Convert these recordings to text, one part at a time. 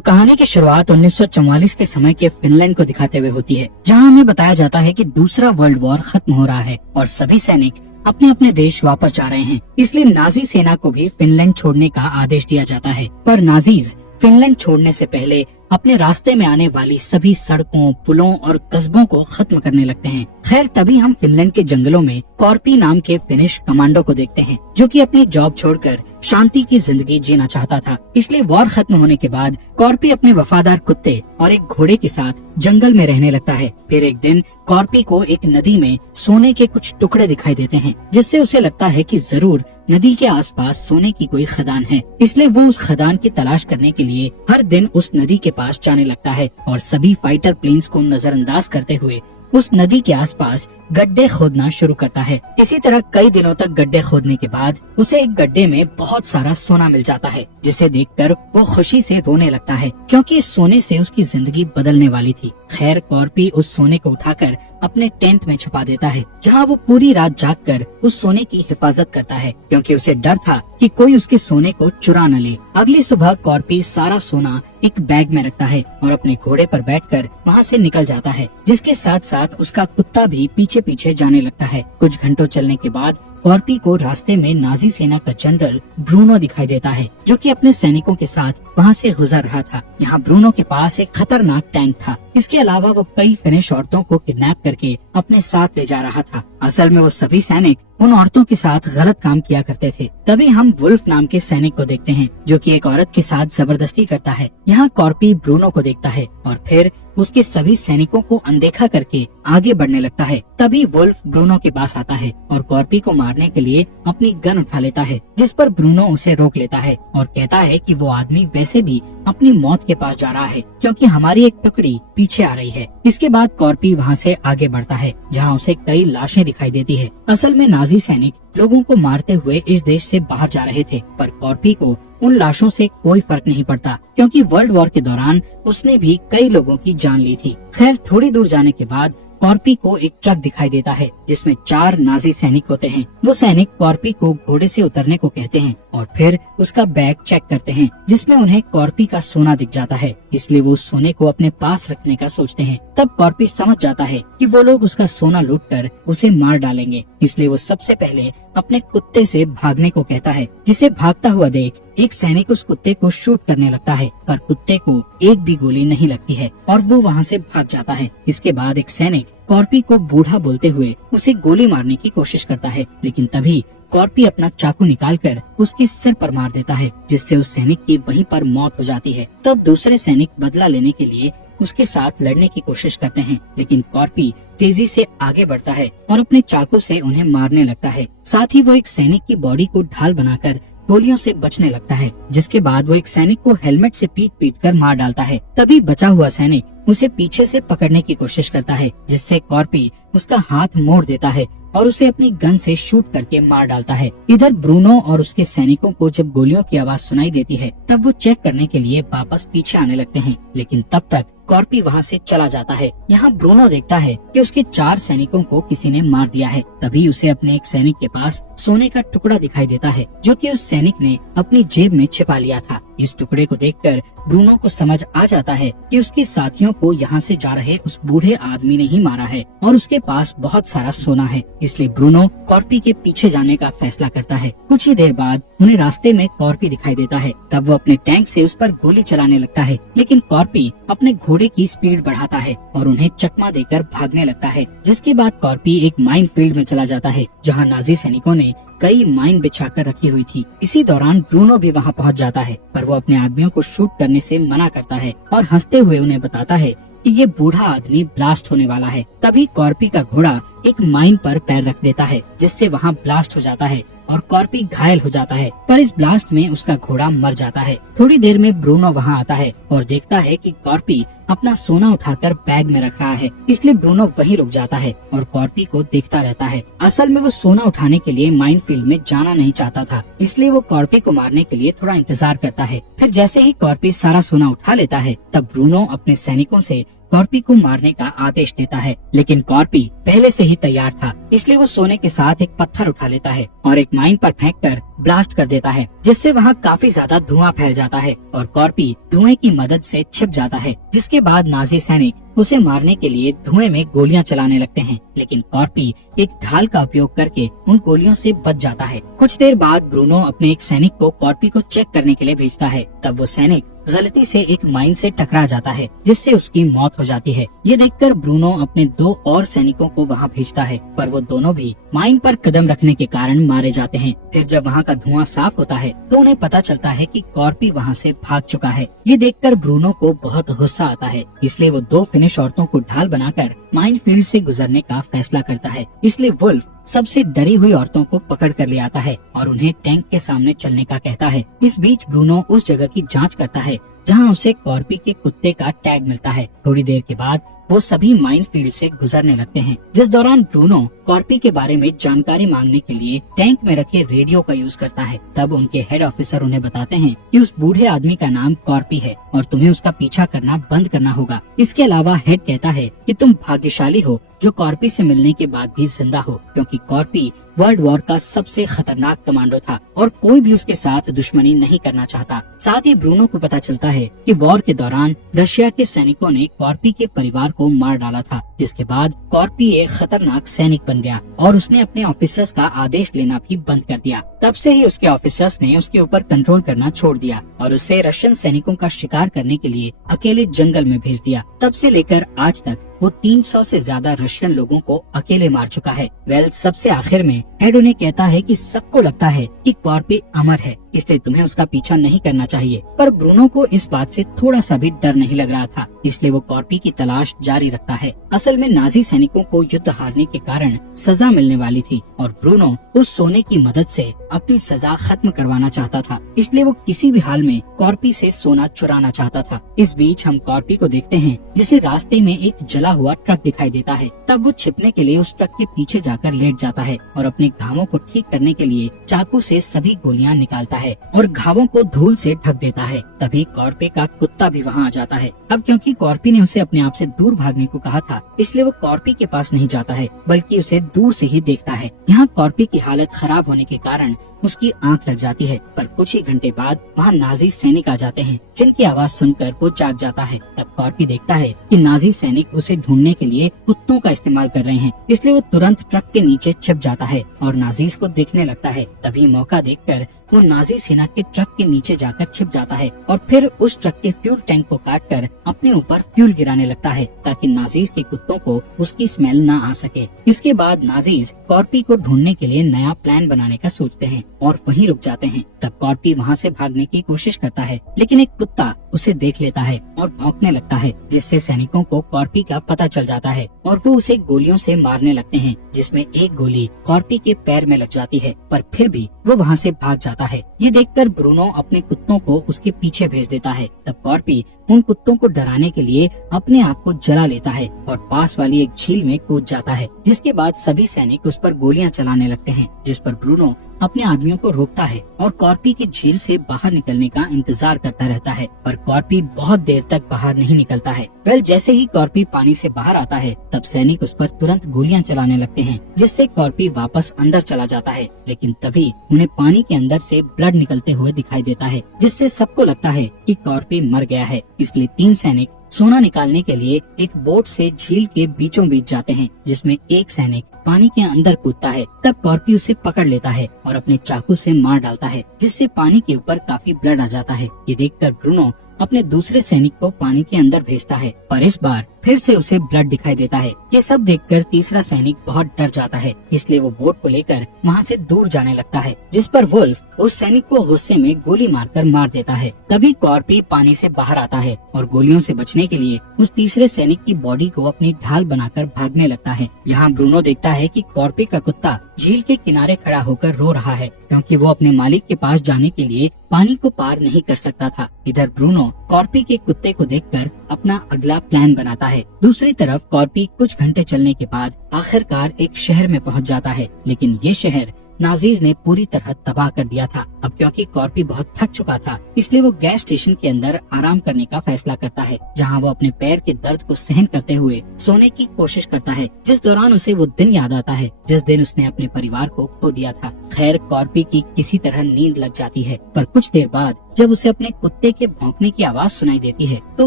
तो कहानी की शुरुआत 1944 के समय के फिनलैंड को दिखाते हुए होती है, जहां हमें बताया जाता है कि दूसरा वर्ल्ड वॉर खत्म हो रहा है और सभी सैनिक अपने अपने देश वापस जा रहे हैं। इसलिए नाजी सेना को भी फिनलैंड छोड़ने का आदेश दिया जाता है। पर नाजीज फिनलैंड छोड़ने से पहले अपने रास्ते में आने वाली सभी सड़कों, पुलों और कस्बों को खत्म करने लगते हैं। खैर, तभी हम फिनलैंड के जंगलों में कॉर्पी नाम के फिनिश कमांडो को देखते हैं, जो कि अपनी जॉब छोड़कर शांति की जिंदगी जीना चाहता था। इसलिए वॉर खत्म होने के बाद कॉर्पी अपने वफादार कुत्ते और एक घोड़े के साथ जंगल में रहने लगता है। फिर एक दिन कॉर्पी को एक नदी में सोने के कुछ टुकड़े दिखाई देते हैं, जिससे उसे लगता है कि जरूर नदी के आसपास सोने की कोई खदान है। इसलिए वो उस खदान की तलाश करने के लिए हर दिन उस नदी के पास जाने लगता है और सभी फाइटर प्लेन्स को नजरअंदाज करते हुए उस नदी के आसपास गड्ढे खोदना शुरू करता है। इसी तरह कई दिनों तक गड्ढे खोदने के बाद उसे एक गड्ढे में बहुत सारा सोना मिल जाता है, जिसे देखकर वो खुशी से रोने लगता है, क्योंकि इस सोने से उसकी जिंदगी बदलने वाली थी। खैर, कॉर्पी उस सोने को उठाकर अपने टेंट में छुपा देता है, जहां वो पूरी रात जागकर उस सोने की हिफाजत करता है, क्योंकि उसे डर था कि कोई उसके सोने को चुरा न ले। अगली सुबह कॉर्पी सारा सोना एक बैग में रखता है और अपने घोड़े पर बैठकर वहां से निकल जाता है, जिसके साथ साथ उसका कुत्ता भी पीछे पीछे जाने लगता है। कुछ घंटों चलने के बाद कॉर्पी को रास्ते में नाजी सेना का जनरल ब्रूनो दिखाई देता है, जो कि अपने सैनिकों के साथ वहां से गुजर रहा था। यहाँ ब्रूनो के पास एक खतरनाक टैंक था। इसके अलावा वो कई फिनिश औरतों को किडनैप करके अपने साथ ले जा रहा था। असल में वो सभी सैनिक उन औरतों के साथ गलत काम किया करते थे। तभी हम वुल्फ नाम के सैनिक को देखते हैं, जो कि एक औरत के साथ जबरदस्ती करता है। यहाँ कॉर्पी ब्रूनो को देखता है और फिर उसके सभी सैनिकों को अनदेखा करके आगे बढ़ने लगता है। तभी वुल्फ ब्रूनो के पास आता है और कॉर्पी को मारने के लिए अपनी गन उठा लेता है, जिस पर ब्रूनो उसे रोक लेता है और कहता है कि वो आदमी वैसे भी अपनी मौत के पास जा रहा है, क्योंकि हमारी एक टुकड़ी पीछे आ रही है। इसके बाद कॉर्पी वहाँ से आगे बढ़ता है, जहाँ उसे कई लाशें दिखाई देती है। असल में नाजी सैनिक लोगों को मारते हुए इस देश से बाहर जा रहे थे, पर कॉर्पी को उन लाशों से कोई फर्क नहीं पड़ता, क्योंकि वर्ल्ड वॉर के दौरान उसने भी कई लोगों की जान ली थी। खैर, थोड़ी दूर जाने के बाद कॉर्पी को एक ट्रक दिखाई देता है, जिसमें 4 नाजी सैनिक होते हैं। वो सैनिक कॉर्पी को घोड़े से उतरने को कहते हैं और फिर उसका बैग चेक करते हैं, जिसमें उन्हें कॉर्पी का सोना दिख जाता है। इसलिए वो सोने को अपने पास रखने का सोचते हैं। तब कॉर्पी समझ जाता है कि वो लोग उसका सोना लूटकर उसे मार डालेंगे। इसलिए वो सबसे पहले अपने कुत्ते से भागने को कहता है, जिसे भागता हुआ देख एक सैनिक उस कुत्ते को शूट करने लगता है, पर कुत्ते को एक भी गोली नहीं लगती है और वो वहाँ से भाग जाता है। इसके बाद एक सैनिक कॉर्पी को बूढ़ा बोलते हुए उसे गोली मारने की कोशिश करता है, लेकिन तभी कॉर्पी अपना चाकू निकालकर उसके सिर पर मार देता है, जिससे उस सैनिक की वहीं पर मौत हो जाती है। तब दूसरे सैनिक बदला लेने के लिए उसके साथ लड़ने की कोशिश करते हैं, लेकिन कॉर्पी तेजी से आगे बढ़ता है और अपने चाकू से उन्हें मारने लगता है। साथ ही वो एक सैनिक की बॉडी को ढाल बनाकर गोलियों से बचने लगता है, जिसके बाद वो एक सैनिक को हेलमेट से पीट कर मार डालता है। तभी बचा हुआ सैनिक उसे पीछे से पकड़ने की कोशिश करता है, जिससे कॉर्पी उसका हाथ मोड़ देता है और उसे अपनी गन से शूट करके मार डालता है। इधर ब्रूनो और उसके सैनिकों को जब गोलियों की आवाज सुनाई देती है, तब वो चेक करने के लिए वापस पीछे आने लगते हैं, लेकिन तब तक कॉर्पी वहाँ से चला जाता है। यहाँ ब्रूनो देखता है कि उसके 4 सैनिकों को किसी ने मार दिया है। तभी उसे अपने एक सैनिक के पास सोने का टुकड़ा दिखाई देता है, जो कि उस सैनिक ने अपनी जेब में छिपा लिया था। इस टुकड़े को देखकर ब्रूनो को समझ आ जाता है कि उसके साथियों को यहाँ से जा रहे उस बूढ़े आदमी ने ही मारा है और उसके पास बहुत सारा सोना है। इसलिए ब्रूनो कॉर्पी के पीछे जाने का फैसला करता है। कुछ ही देर बाद उन्हें रास्ते में कॉर्पी दिखाई देता है। तब वो अपने टैंक से उस पर गोली चलाने लगता है, लेकिन कॉर्पी अपने घोड़े की स्पीड बढ़ाता है और उन्हें चकमा देकर भागने लगता है। जिसके बाद कॉर्पी एक माइन फील्ड में चला जाता है, जहाँ नाजी सैनिकों ने कई माइन बिछाकर रखी हुई थी। इसी दौरान ब्रूनो भी वहाँ पहुँच जाता है, पर वो अपने आदमियों को शूट करने से मना करता है और हंसते हुए उन्हें बताता है कि ये बूढ़ा आदमी ब्लास्ट होने वाला है। तभी कॉर्पी का घोड़ा एक माइन पर पैर रख देता है, जिससे वहाँ ब्लास्ट हो जाता है और कॉर्पी घायल हो जाता है, पर इस ब्लास्ट में उसका घोड़ा मर जाता है। थोड़ी देर में ब्रूनो वहाँ आता है और देखता है कि कॉर्पी अपना सोना उठाकर बैग में रख रहा है, इसलिए ब्रूनो वहीं रुक जाता है और कॉर्पी को देखता रहता है। असल में वो सोना उठाने के लिए माइनफील्ड में जाना नहीं चाहता था, इसलिए वो कॉर्पी को मारने के लिए थोड़ा इंतजार करता है। फिर जैसे ही कॉर्पी सारा सोना उठा लेता है, तब ब्रूनो अपने सैनिकों से कॉर्पी को मारने का आदेश देता है, लेकिन कॉर्पी पहले से ही तैयार था, इसलिए वो सोने के साथ एक पत्थर उठा लेता है और एक माइन पर फेंककर ब्लास्ट कर देता है, जिससे वहाँ काफी ज्यादा धुआं फैल जाता है और कॉर्पी धुएं की मदद से छिप जाता है। जिसके बाद नाजी सैनिक उसे मारने के लिए धुएं में गोलियां चलाने लगते हैं, लेकिन कॉर्पी एक ढाल का उपयोग करके उन गोलियों से बच जाता है। कुछ देर बाद ब्रूनो अपने एक सैनिक को कॉर्पी को चेक करने के लिए भेजता है। तब वो सैनिक गलती से एक माइन से टकरा जाता है, जिससे उसकी मौत हो जाती है। ये देखकर ब्रूनो अपने 2 और सैनिकों को वहाँ भेजता है, पर वो दोनों भी माइन पर कदम रखने के कारण मारे जाते हैं। फिर जब वहाँ का धुआं साफ होता है तो उन्हें पता चलता है कि कॉर्पी वहाँ से भाग चुका है। ये देखकर ब्रूनो को बहुत गुस्सा आता है, इसलिए वो 2 फिनिश औरतों को ढाल बनाकर माइन फील्ड से गुजरने का फैसला करता है। इसलिए वुल्फ सबसे डरी हुई औरतों को पकड़ कर ले आता है और उन्हें टैंक के सामने चलने का कहता है। इस बीच ब्रूनो उस जगह की जांच करता है जहां उसे कॉर्पी के कुत्ते का टैग मिलता है। थोड़ी देर के बाद वो सभी माइन फील्ड से गुजरने लगते हैं, जिस दौरान ब्रूनो कॉर्पी के बारे में जानकारी मांगने के लिए टैंक में रखे रेडियो का यूज करता है। तब उनके हेड ऑफिसर उन्हें बताते हैं कि उस बूढ़े आदमी का नाम कॉर्पी है और तुम्हें उसका पीछा करना बंद करना होगा। इसके अलावा हेड कहता है कि तुम भाग्यशाली हो जो कॉर्पी से मिलने के बाद भी जिंदा हो, क्योंकि कॉर्पी वर्ल्ड वॉर का सबसे खतरनाक कमांडो था और कोई भी उसके साथ दुश्मनी नहीं करना चाहता। साथ ही ब्रूनो को पता चलता है कि वॉर के दौरान रशिया के सैनिकों ने कॉर्पी के परिवार को मार डाला था, जिसके बाद कॉर्पी एक खतरनाक सैनिक बन गया और उसने अपने ऑफिसर्स का आदेश लेना भी बंद कर दिया। तब से ही उसके ऑफिसर्स ने उसके ऊपर कंट्रोल करना छोड़ दिया और उसे रशियन सैनिकों का शिकार करने के लिए अकेले जंगल में भेज दिया। तब से लेकर आज तक वो 300 से ज्यादा रशियन लोगों को अकेले मार चुका है। सबसे आखिर में हेड उन्हें कहता है कि सबको लगता है कि कॉर्पी अमर है, इसलिए तुम्हें उसका पीछा नहीं करना चाहिए। पर ब्रूनो को इस बात से थोड़ा सा भी डर नहीं लग रहा था, इसलिए वो कॉर्पी की तलाश जारी रखता है। असल में नाजी सैनिकों को युद्ध हारने के कारण सजा मिलने वाली थी और ब्रूनो उस सोने की मदद से अपनी सजा खत्म करवाना चाहता था, इसलिए वो किसी भी हाल में कॉर्पी से सोना चुराना चाहता था। इस बीच हम कॉर्पी को देखते हैं जिसे रास्ते में एक जला हुआ ट्रक दिखाई देता है। तब वो छिपने के लिए उस ट्रक के पीछे जाकर लेट जाता है और अपने घावों को ठीक करने के लिए चाकू से सभी गोलियां निकालता है और घावों को धूल से ढक देता है। तभी कॉर्पी का कुत्ता भी वहाँ आ जाता है। अब क्योंकि कॉर्पी ने उसे अपने आप से दूर भागने को कहा था, इसलिए वो कॉर्पी के पास नहीं जाता है बल्कि उसे दूर से ही देखता है। यहाँ कॉर्पी की हालत खराब होने के कारण उसकी आंख लग जाती है, पर कुछ ही घंटे बाद वहाँ नाजी सैनिक आ जाते हैं, जिनकी आवाज सुनकर वो जाग जाता है। तब कॉर्पी देखता है कि नाजी सैनिक उसे ढूंढने के लिए कुत्तों का इस्तेमाल कर रहे हैं, इसलिए वो तुरंत ट्रक के नीचे छिप जाता है और नाजीज को देखने लगता है। तभी मौका देखकर वो नाजी सेना के ट्रक के नीचे जाकर छिप जाता है और फिर उस ट्रक के फ्यूल टैंक को काटकर अपने ऊपर फ्यूल गिराने लगता है ताकि नाजीज के कुत्तों को उसकी स्मेल न आ सके। इसके बाद नाजीज कॉर्पी को ढूंढने के लिए नया प्लान बनाने का सोचते हैं और वहीं रुक जाते हैं। तब कॉर्पी वहाँ से भागने की कोशिश करता है, लेकिन एक कुत्ता उसे देख लेता है और भौंकने लगता है, जिससे सैनिकों को कॉर्पी का पता चल जाता है और वो उसे गोलियों से मारने लगते हैं, जिसमें एक गोली कॉर्पी के पैर में लग जाती है, पर फिर भी वो वहाँ से भाग जाता है। ये देखकर ब्रूनो अपने कुत्तों को उसके पीछे भेज देता है। तब कॉर्पी उन कुत्तों को डराने के लिए अपने आप को जला लेता है और पास वाली एक झील में कूद जाता है, जिसके बाद सभी सैनिक उस पर गोलियां चलाने लगते हैं, जिस पर ब्रूनो अपने आदमियों को रोकता है और कॉर्पी की झील से बाहर निकलने का इंतजार करता रहता है, पर कॉर्पी बहुत देर तक बाहर नहीं निकलता है। जैसे ही कॉर्पी पानी से बाहर आता है, तब सैनिक उस पर तुरंत गोलियां चलाने लगते हैं, जिससे कॉर्पी वापस अंदर चला जाता है। लेकिन तभी उन्हें पानी के अंदर से ब्लड निकलते हुए दिखाई देता है, जिससे सबको लगता है कि कॉर्पी मर गया है। इसलिए 3 सैनिक सोना निकालने के लिए एक बोट से झील के बीचों बीच जाते हैं, जिसमें एक सैनिक पानी के अंदर कूदता है। तब कॉर्पी उसे पकड़ लेता है और अपने चाकू से मार डालता है, जिससे पानी के ऊपर काफी ब्लड आ जाता है। ये देखकर ब्रूनो अपने दूसरे सैनिक को पानी के अंदर भेजता है, पर इस बार फिर से उसे ब्लड दिखाई देता है। ये सब देखकर तीसरा सैनिक बहुत डर जाता है, इसलिए वो बोट को लेकर वहाँ से दूर जाने लगता है, जिस पर वुल्फ उस सैनिक को गुस्से में गोली मारकर मार देता है। तभी कॉर्पी पानी से बाहर आता है और गोलियों से बचने के लिए उस तीसरे सैनिक की बॉडी को अपनी ढाल बनाकर भागने लगता है। यहाँ ब्रूनो देखता है कि कॉर्पी का कुत्ता झील के किनारे खड़ा होकर रो रहा है, क्योंकि वो अपने मालिक के पास जाने के लिए पानी को पार नहीं कर सकता था। इधर ब्रूनो कॉर्पी के कुत्ते को देखकर अपना अगला प्लान बनाता है। दूसरी तरफ कॉर्पी कुछ घंटे चलने के बाद आखिरकार एक शहर में पहुंच जाता है, लेकिन ये शहर नाजीज ने पूरी तरह तबाह कर दिया था। अब क्योंकि कॉर्पी बहुत थक चुका था, इसलिए वो गैस स्टेशन के अंदर आराम करने का फैसला करता है, जहाँ वो अपने पैर के दर्द को सहन करते हुए सोने की कोशिश करता है, जिस दौरान उसे वो दिन याद आता है जिस दिन उसने अपने परिवार को खो दिया था। खैर, कॉर्पी की किसी तरह नींद लग जाती है, पर कुछ देर बाद जब उसे अपने कुत्ते के भौंकने की आवाज सुनाई देती है तो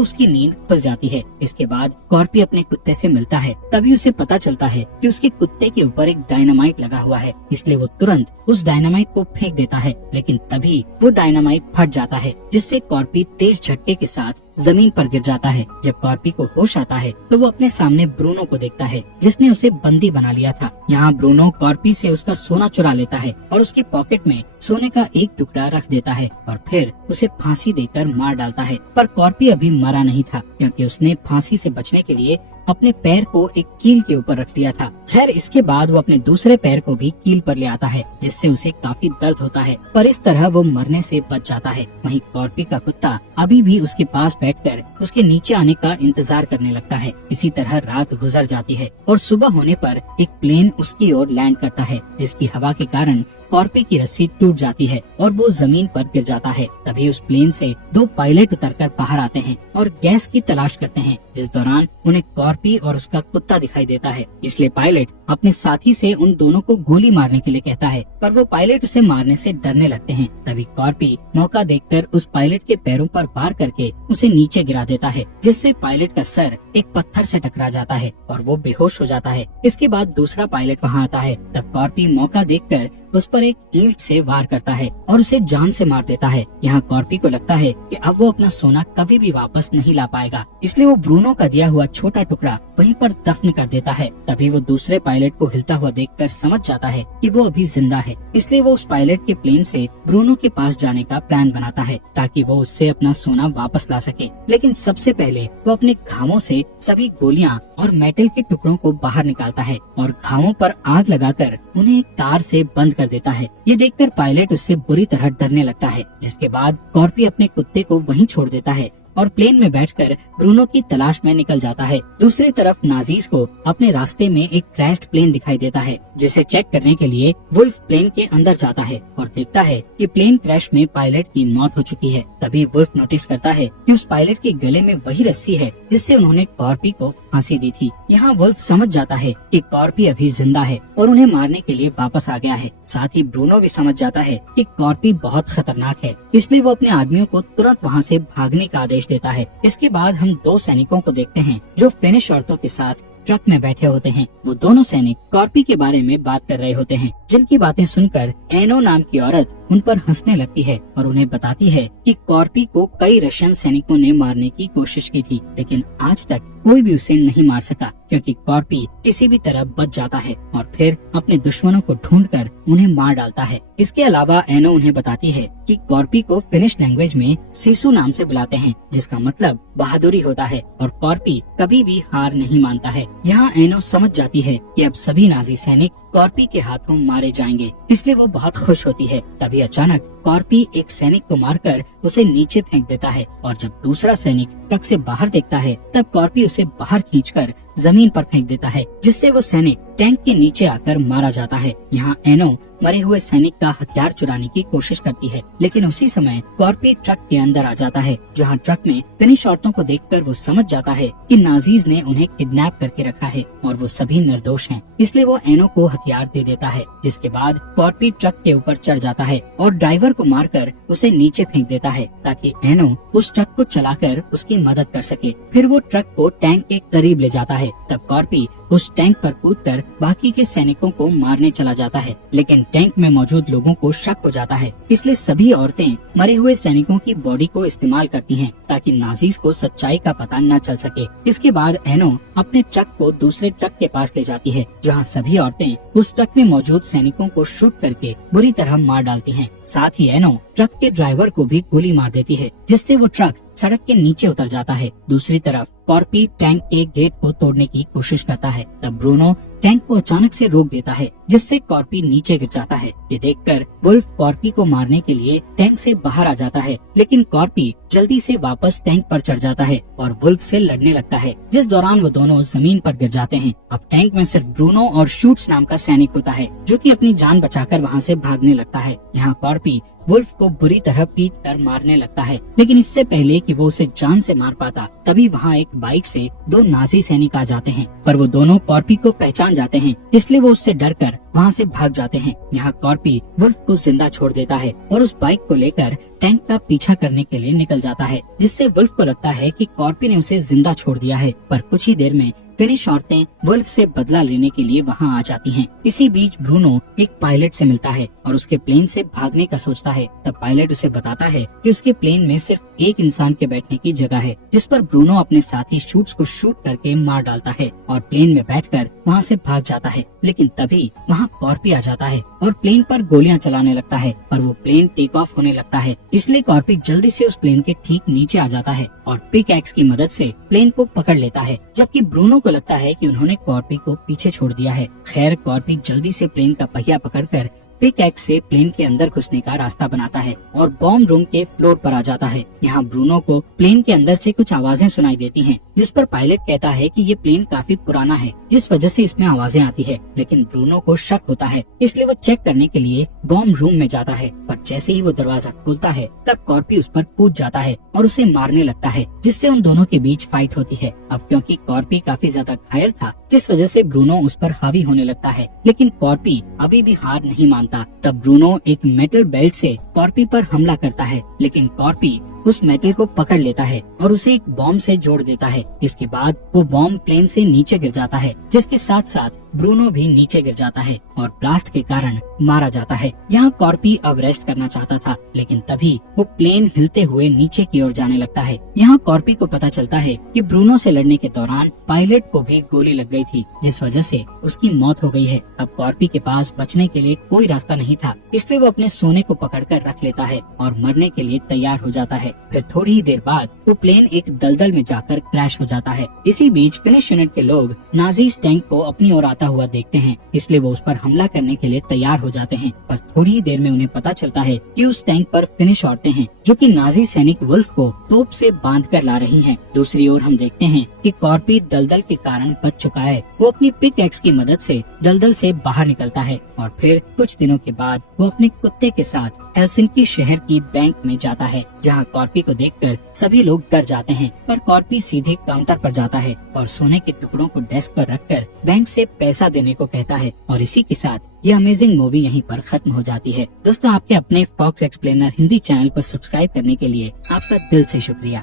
उसकी नींद खुल जाती है। इसके बाद कॉर्पी अपने कुत्ते से मिलता है। तभी उसे पता चलता है कि उसके कुत्ते के ऊपर एक डायनामाइट लगा हुआ है, इसलिए वो तुरंत उस डायनामाइट को फेंक देता है। लेकिन तभी वो डायनामाइट फट जाता है, जिससे कॉर्पी तेज झटके के साथ जमीन पर गिर जाता है। जब कॉर्पी को होश आता है तो वो अपने सामने ब्रूनो को देखता है, जिसने उसे बंदी बना लिया था। यहाँ ब्रूनो कॉर्पी से उसका सोना चुरा लेता है और उसके पॉकेट में सोने का एक टुकड़ा रख देता है और फिर उसे फांसी देकर मार डालता है। पर कॉर्पी अभी मरा नहीं था, क्योंकि उसने फांसी से बचने के लिए अपने पैर को एक कील के ऊपर रख लिया था। खैर, इसके बाद वो अपने दूसरे पैर को भी कील पर ले आता है, जिससे उसे काफी दर्द होता है, पर इस तरह वो मरने से बच जाता है। वहीं कॉर्पी का कुत्ता अभी भी उसके पास बैठकर उसके नीचे आने का इंतजार करने लगता है। इसी तरह रात गुजर जाती है और सुबह होने पर एक प्लेन उसकी ओर लैंड करता है, जिसकी हवा के कारण कॉर्पी की रस्सी टूट जाती है और वो जमीन पर गिर जाता है। तभी उस प्लेन से 2 पायलट उतरकर बाहर आते हैं और गैस की तलाश करते हैं, जिस दौरान उन्हें कॉर्पी और उसका कुत्ता दिखाई देता है। इसलिए पायलट अपने साथी से उन दोनों को गोली मारने के लिए कहता है, पर वो पायलट उसे मारने से डरने लगते हैं। तभी कॉर्पी मौका देखकर उस पायलट के पैरों पर वार करके उसे नीचे गिरा देता है, जिससे पायलट का सर एक पत्थर से टकरा जाता है और वो बेहोश हो जाता है। इसके बाद दूसरा पायलट वहाँ आता है। तब कॉर्पी मौका देखकर उस पर एक ईंट से वार करता है और उसे जान से मार देता है। यहाँ कॉर्पी को लगता है कि अब वो अपना सोना कभी भी वापस नहीं ला पाएगा, इसलिए वो ब्रूनो का दिया हुआ छोटा टुकड़ा वहीं पर दफन कर देता है। तभी वो दूसरे पायलट को हिलता हुआ देखकर समझ जाता है कि वो अभी जिंदा है, इसलिए वो उस पायलट के प्लेन से ब्रूनो के पास जाने का प्लान बनाता है, ताकि वो उससे अपना सोना वापस ला सके। लेकिन सबसे पहले वो अपने घावों से सभी गोलियां और मेटल के टुकड़ों को बाहर निकालता है और घावों पर आग लगाकर उन्हें एक तार से बंद कर देता है। ये देखकर पायलट उससे बुरी तरह डरने लगता है, जिसके बाद कॉर्पी अपने कुत्ते को वहीं छोड़ देता है और प्लेन में बैठकर ब्रूनो की तलाश में निकल जाता है। दूसरी तरफ नाजीज को अपने रास्ते में एक क्रैश्ड प्लेन दिखाई देता है, जिसे चेक करने के लिए वुल्फ प्लेन के अंदर जाता है और देखता है कि प्लेन क्रैश में पायलट की मौत हो चुकी है। तभी वुल्फ नोटिस करता है कि उस पायलट के गले में वही रस्सी है जिससे उन्होंने कॉर्पी को फांसी दी थी। यहाँ वुल्फ समझ जाता है कि कॉर्पी अभी जिंदा है और उन्हें मारने के लिए वापस आ गया है। साथ ही ब्रूनो भी समझ जाता है कि कॉर्पी बहुत खतरनाक है, इसलिए वो अपने आदमियों को तुरंत वहाँ से भागने का आदेश देता है। इसके बाद हम 2 सैनिकों को देखते हैं जो फिनिश औरतों के साथ ट्रक में बैठे होते हैं। वो दोनों सैनिक कॉर्पी के बारे में बात कर रहे होते हैं, जिनकी बातें सुनकर एनो नाम की औरत उन पर हंसने लगती है और उन्हें बताती है कि कॉर्पी को कई रशियन सैनिकों ने मारने की कोशिश की थी, लेकिन आज तक कोई भी उसे नहीं मार सका, क्योंकि कॉर्पी किसी भी तरह बच जाता है और फिर अपने दुश्मनों को ढूंढकर उन्हें मार डालता है। इसके अलावा एनो उन्हें बताती है कि कॉर्पी को फिनिश लैंग्वेज में सीसू नाम से बुलाते हैं, जिसका मतलब बहादुरी होता है और कॉर्पी कभी भी हार नहीं मानता है। यहाँ एनो समझ जाती है कि अब सभी नाजी सैनिक कॉर्पी के हाथों मारे जाएंगे, इसलिए वो बहुत खुश होती है। तभी अचानक कॉर्पी एक सैनिक को मारकर उसे नीचे फेंक देता है और जब दूसरा सैनिक ट्रक से बाहर देखता है तब कॉर्पी उसे बाहर खींचकर जमीन पर फेंक देता है, जिससे वो सैनिक टैंक के नीचे आकर मारा जाता है। यहाँ एनो मरे हुए सैनिक का हथियार चुराने की कोशिश करती है, लेकिन उसी समय कॉर्पी ट्रक के अंदर आ जाता है, जहाँ ट्रक में फिनिश औरतों को देखकर वो समझ जाता है कि नाजीज ने उन्हें किडनैप करके रखा है और वो सभी निर्दोष हैं। इसलिए वो एनो को हथियार दे देता है, जिसके बाद कॉर्पी ट्रक के ऊपर चढ़ जाता है और ड्राइवर को मारकर उसे नीचे फेंक देता है, ताकि एनो उस ट्रक को चलाकर उसकी मदद कर सके। फिर वो ट्रक को टैंक के करीब ले जाता है। तब कॉर्पी उस टैंक पर कूदकर बाकी के सैनिकों को मारने चला जाता है, लेकिन टैंक में मौजूद लोगों को शक हो जाता है, इसलिए सभी औरतें मरे हुए सैनिकों की बॉडी को इस्तेमाल करती हैं ताकि नाजीज को सच्चाई का पता न चल सके। इसके बाद एनो अपने ट्रक को दूसरे ट्रक के पास ले जाती है, जहाँ सभी औरतें उस ट्रक में मौजूद सैनिकों को शूट करके बुरी तरह मार डालती हैं। साथ ही एनो ट्रक के ड्राइवर को भी गोली मार देती है, जिससे वो ट्रक सड़क के नीचे उतर जाता है। दूसरी तरफ कॉर्पी टैंक के गेट को तोड़ने की कोशिश करता है। तब ब्रूनो टैंक को अचानक से रोक देता है जिससे कॉर्पी नीचे गिर जाता है। ये देखकर वुल्फ कॉर्पी को मारने के लिए टैंक से बाहर आ जाता है, लेकिन कॉर्पी जल्दी से वापस टैंक पर चढ़ जाता है और वुल्फ से लड़ने लगता है, जिस दौरान वो दोनों जमीन पर गिर जाते हैं। अब टैंक में सिर्फ ब्रूनो और शूट्स नाम का सैनिक होता है, जो कि अपनी जान बचाकर वहाँ से भागने लगता है। यहाँ कॉर्पी वुल्फ को बुरी तरह पीट कर मारने लगता है, लेकिन इससे पहले कि वो उसे जान से मार पाता, तभी वहाँ एक बाइक से दो नाजी सैनिक आ जाते हैं, पर वो दोनों कॉर्पी को पहचान जाते हैं, इसलिए वो उससे डरकर वहाँ से भाग जाते हैं। यहाँ कॉर्पी वुल्फ को जिंदा छोड़ देता है और उस बाइक को लेकर टैंक का पीछा करने के लिए निकल जाता है, जिससे वुल्फ को लगता है कि कॉर्पी ने उसे जिंदा छोड़ दिया है। पर कुछ ही देर में फिनिश औरतें वुल्फ से बदला लेने के लिए वहाँ आ जाती हैं। इसी बीच ब्रूनो एक पायलट से मिलता है और उसके प्लेन से भागने का सोचता है। तब पायलट उसे बताता है कि उसके प्लेन में सिर्फ एक इंसान के बैठने की जगह है, जिस पर ब्रूनो अपने साथी शूट्स को शूट करके मार डालता है और प्लेन में बैठकर वहाँ से भाग जाता है। लेकिन तभी वहाँ कॉर्पी आ जाता है और प्लेन पर गोलियां चलाने लगता है, पर वो प्लेन टेक ऑफ होने लगता है, इसलिए कॉर्पी जल्दी से उस प्लेन के ठीक नीचे आ जाता है और पिकैक्स की मदद से प्लेन को पकड़ लेता है, जबकि ब्रूनो को लगता है कि उन्होंने कॉर्पी को पीछे छोड़ दिया है। खैर कॉर्पी जल्दी से प्लेन का पहिया पकड़कर पिकैक्स से प्लेन के अंदर घुसने का रास्ता बनाता है और बॉम्ब रूम के फ्लोर पर आ जाता है। यहाँ ब्रूनो को प्लेन के अंदर से कुछ आवाजें सुनाई देती हैं, जिस पर पायलट कहता है कि ये प्लेन काफी पुराना है, जिस वजह से इसमें आवाजें आती है। लेकिन ब्रूनो को शक होता है, इसलिए वो चेक करने के लिए बॉम्ब रूम में जाता है, पर जैसे ही वो दरवाजा खोलता है तब कॉर्पी उस पर कूद जाता है और उसे मारने लगता है, जिससे उन दोनों के बीच फाइट होती है। अब क्योंकि कॉर्पी काफी ज्यादा घायल था, जिस वजह से ब्रूनो उस पर हावी होने लगता है, लेकिन कॉर्पी अभी भी हार नहीं मानता। तब ब्रूनो एक मेटल बेल्ट से कॉर्पी पर हमला करता है, लेकिन कॉर्पी उस मेटल को पकड़ लेता है और उसे एक बॉम्ब से जोड़ देता है। इसके बाद वो बॉम्ब प्लेन से नीचे गिर जाता है, जिसके साथ साथ ब्रूनो भी नीचे गिर जाता है और ब्लास्ट के कारण मारा जाता है। यहाँ कॉर्पी अब रेस्ट करना चाहता था, लेकिन तभी वो प्लेन हिलते हुए नीचे की ओर जाने लगता है। यहाँ कॉर्पी को पता चलता है कि ब्रूनो से लड़ने के दौरान पायलट को भी गोली लग गई थी, जिस वजह से उसकी मौत हो गई है। अब कॉर्पी के पास बचने के लिए कोई रास्ता नहीं था, इसलिए वो अपने सोने को पकड़कर रख लेता है और मरने के लिए तैयार हो जाता है। फिर थोड़ी ही देर बाद वो प्लेन एक दलदल में जाकर क्रैश हो जाता है। इसी बीच फिनिश यूनिट के लोग नाजीज टैंक को अपनी ओर आता हुआ देखते हैं, इसलिए वो उस पर हमला करने के लिए तैयार हो जाते हैं। पर थोड़ी ही देर में उन्हें पता चलता है कि उस टैंक पर फिनिश औरतें हैं, जो कि नाजी सैनिक वुल्फ को तोप से बांध कर ला रही हैं। दूसरी ओर हम देखते हैं कि कॉर्पी दलदल के कारण बच चुका है। वो अपनी पिकैक्स की मदद से दलदल से बाहर निकलता है और फिर कुछ दिनों के बाद वो अपने कुत्ते के साथ हेलसिंकी शहर की बैंक में जाता है, जहां कॉर्पी को देखकर सभी लोग डर जाते हैं। पर कॉर्पी सीधे काउंटर पर जाता है और सोने के टुकड़ों को डेस्क पर रखकर बैंक से पैसा देने को कहता है। और इसी के साथ ये अमेजिंग मूवी यहीं पर खत्म हो जाती है। दोस्तों, आपके अपने फॉक्स एक्सप्लेनर हिंदी चैनल को सब्सक्राइब करने के लिए आपका दिल से शुक्रिया।